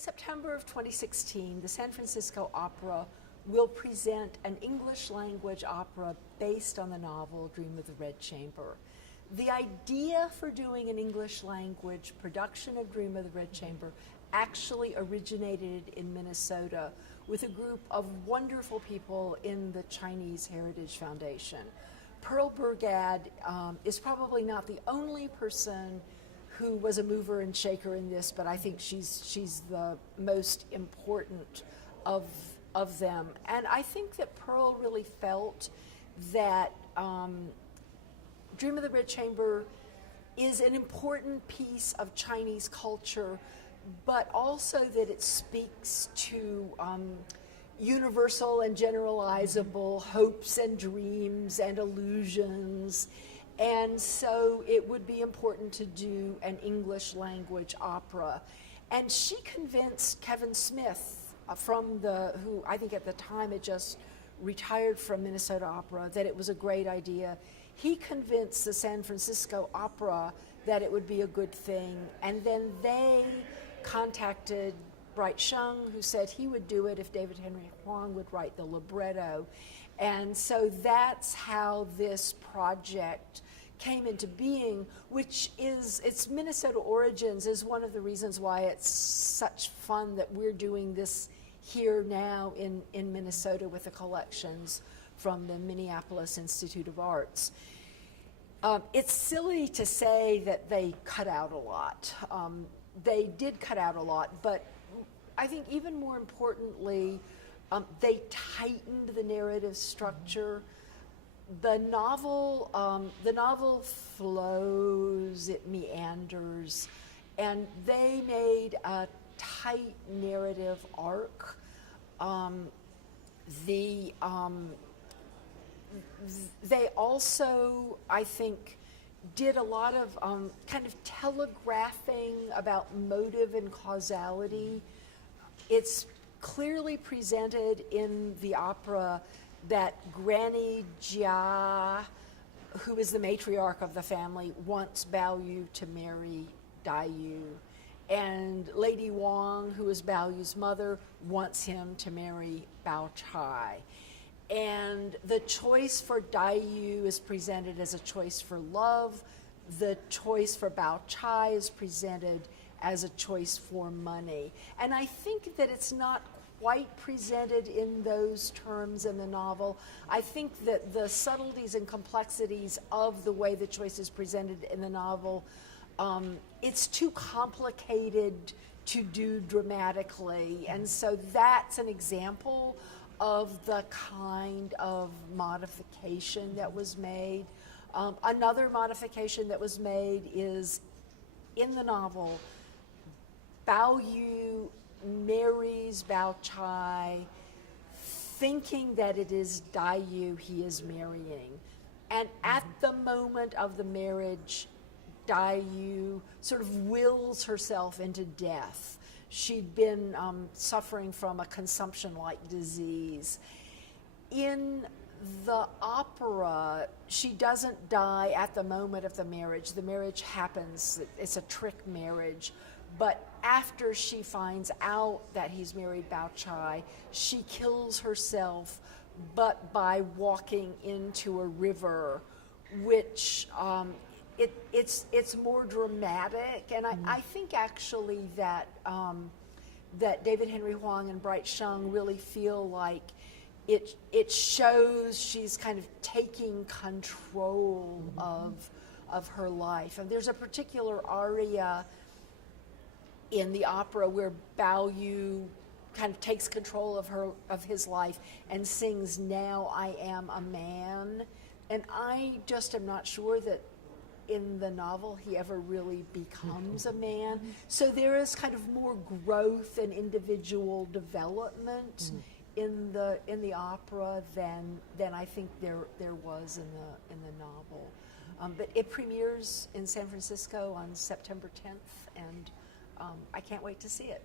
September of 2016, the San Francisco Opera will present an English language opera based on the novel Dream of the Red Chamber. The idea for doing an English language production of Dream of the Red Chamber actually originated in Minnesota with a group of wonderful people in the Chinese Heritage Foundation. Pearl Burgad is probably not the only person who was a mover and shaker in this, but I think she's the most important of them. And I think that Pearl really felt that Dream of the Red Chamber is an important piece of Chinese culture, but also that it speaks to universal and generalizable hopes and dreams and illusions. And so it would be important to do an English language opera. And she convinced Kevin Smith, who I think at the time had just retired from Minnesota Opera, that it was a great idea. He convinced the San Francisco Opera that it would be a good thing. And then they contacted Bright Sheng, who said he would do it if David Henry Hwang would write the libretto. And so that's how this project came into being, which is, its Minnesota origins is one of the reasons why it's such fun that we're doing this here now in Minnesota with the collections from the Minneapolis Institute of Arts. It's silly to say that they cut out a lot. They did cut out a lot, but I think even more importantly, they tightened the narrative structure. The novel flows, it meanders, and they made a tight narrative arc. They also, I think, did a lot of kind of telegraphing about motive and causality. It's clearly presented in the opera that Granny Jia, who is the matriarch of the family, wants Bao Yu to marry Dai Yu. And Lady Wang, who is Bao Yu's mother, wants him to marry Bao Chai. And the choice for Dai Yu is presented as a choice for love. The choice for Bao Chai is presented as a choice for money. And I think that it's not quite presented in those terms in the novel. I think that the subtleties and complexities of the way the choice is presented in the novel, it's too complicated to do dramatically. And so that's an example of the kind of modification that was made. Another modification that was made is in the novel, Bao Yu marries Bao Chai thinking that it is Dai Yu he is marrying. And at the moment of the marriage, Dai Yu sort of wills herself into death. She'd been suffering from a consumption-like disease. In the opera, she doesn't die at the moment of the marriage. The marriage happens, it's a trick marriage. But after she finds out that he's married Bao Chai, she kills herself, but by walking into a river, which it's more dramatic. And I think actually that that David Henry Hwang and Bright Sheng really feel like it shows she's kind of taking control of her life. And there's a particular aria in the opera where Bao Yu kind of takes control of his life and sings "Now I Am a Man," and I just am not sure that in the novel he ever really becomes a man. So there is kind of more growth and individual development in the opera than I think there was in the novel. But it premieres in San Francisco on September 10th, and I can't wait to see it.